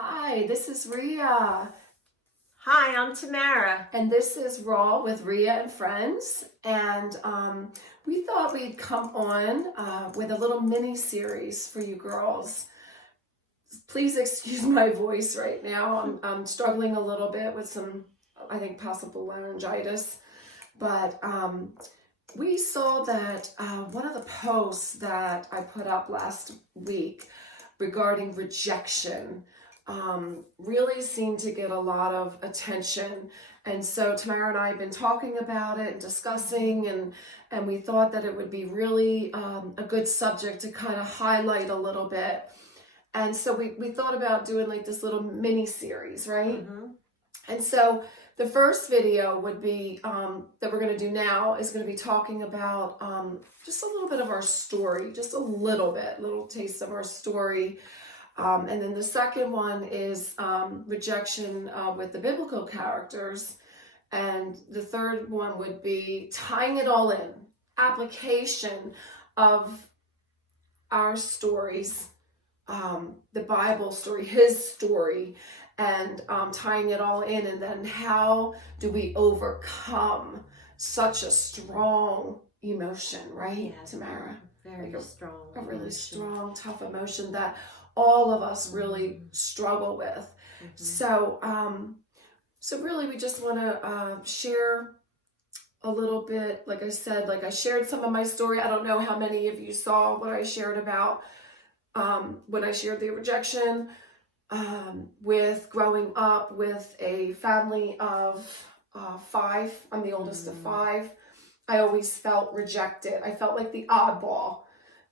Hi, this is Rhea. Hi, I'm Tamara. And this is Raw with Rhea and Friends. And we thought we'd come on with a little mini series for you girls. Please excuse my voice right now. I'm struggling a little bit with some, I think, possible laryngitis. But we saw that one of the posts that I put up last week regarding rejection really seemed to get a lot of attention. And so Tamara and I have been talking about it and discussing, and we thought that it would be really a good subject to kind of highlight a little bit. And so we thought about doing like this little mini series, right? Mm-hmm. And so the first video would be that we're going to do now is going to be talking about just a little bit of our story, just a little taste of our story. And then the second one is rejection with the biblical characters. And the third one would be tying it all in, application of our stories, the Bible story, his story, and tying it all in. And then how do we overcome such a strong emotion, right, Yeah, Tamara? Very like strong. A really strong, tough emotion that all of us really struggle with. Mm-hmm. So really we just want to share a little bit. Like I said, like I shared some of my story. I don't know how many of you saw what I shared about when I shared the rejection with growing up with a family of 5. I'm the oldest of 5. I always felt rejected. I felt like the oddball,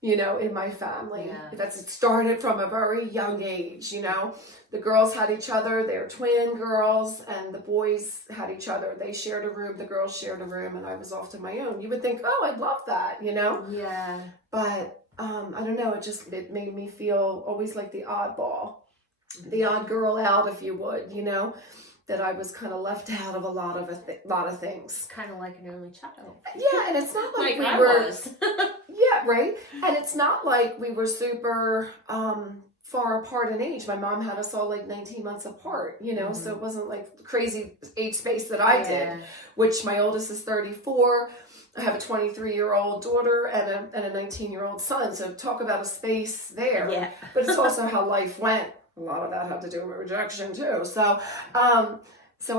in my family. Yeah. It started from a very young age, The girls had each other, they're twin girls, and the boys had each other. They shared a room, the girls shared a room, and I was off to my own. You would think, oh, I'd love that, Yeah. But I don't know, it made me feel always like the oddball, the odd girl out, if you would, that I was kind of left out of a lot of things. Kind of like an only child. Yeah, and it's not like I were. was. Yeah, right. And it's not like we were super far apart in age. My mom had us all like 19 months apart, so it wasn't like the crazy age space that I did, which my oldest is 34. I have a 23-year-old daughter and a 19-year-old son. So talk about a space there. Yeah. But it's also how life went. A lot of that had to do with rejection too. So,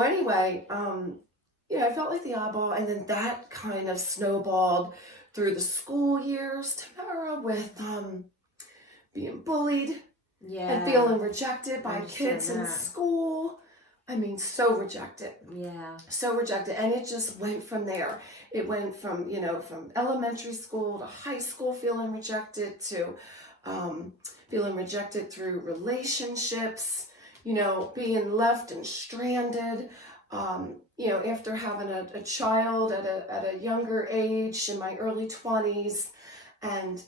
anyway, I felt like the oddball, and then that kind of snowballed through the school years, Tamara, with being bullied and feeling rejected by kids in school. I mean, so rejected. Yeah. So rejected. And it just went from there. It went from, from elementary school to high school feeling rejected to feeling rejected through relationships, being left and stranded. After having a child at a younger age in my early 20s and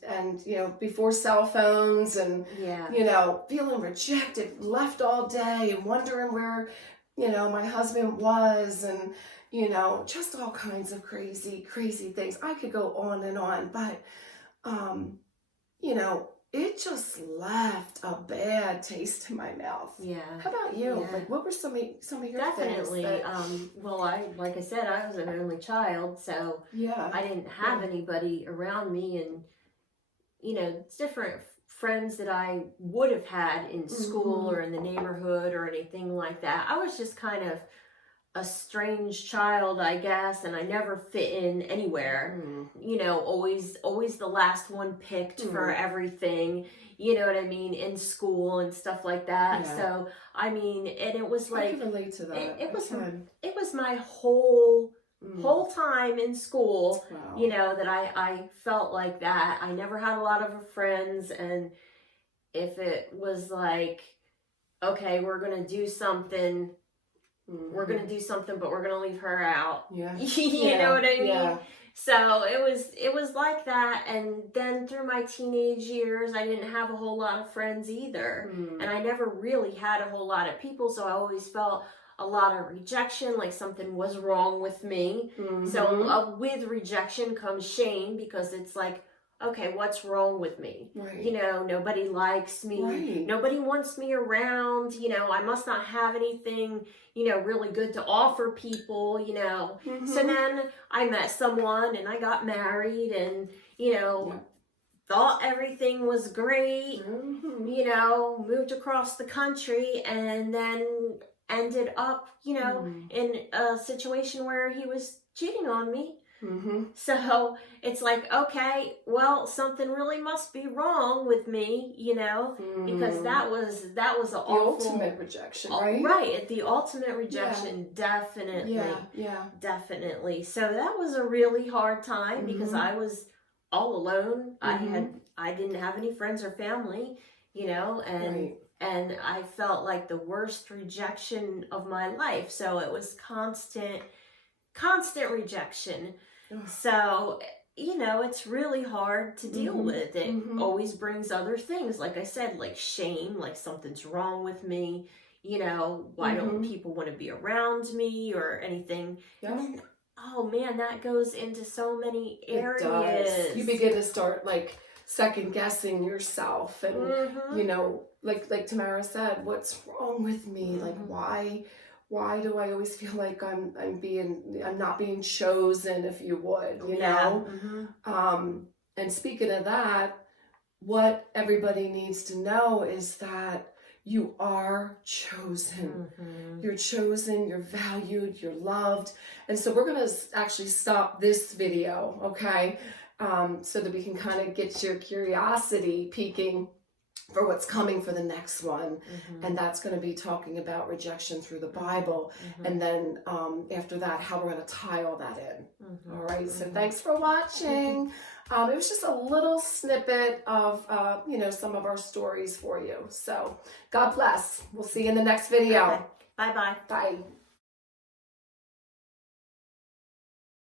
before cell phones and, feeling rejected, left all day and wondering where, my husband was and, just all kinds of crazy things. I could go on and on, but, it just left a bad taste in my mouth. Yeah. How about you? Yeah. Like, what were some of your Definitely. things? Definitely. Well, like I said, I was an only child, so I didn't have anybody around me, and it's different friends that I would have had in school or in the neighborhood or anything like that. I was just kind of a strange child, I guess, and I never fit in anywhere. Always the last one picked for everything, you know what I mean, in school and stuff like that. Yeah. So I mean, and it was like, I can relate to that. It was my whole time in school. Wow. That I felt like that. I never had a lot of friends, and if it was like, okay, we're gonna do something, we're going to do something, but we're going to leave her out. Yeah. You know what I mean? Yeah. So it was like that. And then through my teenage years, I didn't have a whole lot of friends either. And I never really had a whole lot of people. So I always felt a lot of rejection, like something was wrong with me. So with rejection comes shame, because it's like, okay, what's wrong with me? Right. You know, nobody likes me. Right. Nobody wants me around. You know, I must not have anything, you know, really good to offer people, you know. Mm-hmm. So then I met someone and I got married and, you know, thought everything was great, mm-hmm. you know, moved across the country and then ended up, you know, in a situation where he was cheating on me. Mm-hmm. So it's like, okay, well, something really must be wrong with me, you know, because that was an awful, ultimate rejection, right? Right, the ultimate rejection, definitely, definitely. So that was a really hard time because I was all alone. I didn't have any friends or family, you know, and I felt like the worst rejection of my life. So it was constant rejection. So, you know, it's really hard to deal with. It always brings other things, like I said, like shame, like something's wrong with me, you know, why don't people want to be around me or anything. And then, oh man, that goes into so many areas. It does. You begin to start like second guessing yourself and, you know, like Tamara said, what's wrong with me? Like, why do I always feel like I'm not being chosen, if you would, you know? And speaking of that, what everybody needs to know is that you are chosen. You're chosen, you're valued, you're loved. And so we're going to actually stop this video, okay? So that we can kind of get your curiosity peaking for what's coming for the next one. And that's going to be talking about rejection through the Bible. And then after that, how we're going to tie all that in. All right. So thanks for watching. It was just a little snippet of, you know, some of our stories for you. So God bless. We'll see you in the next video. Okay. Bye-bye. Bye.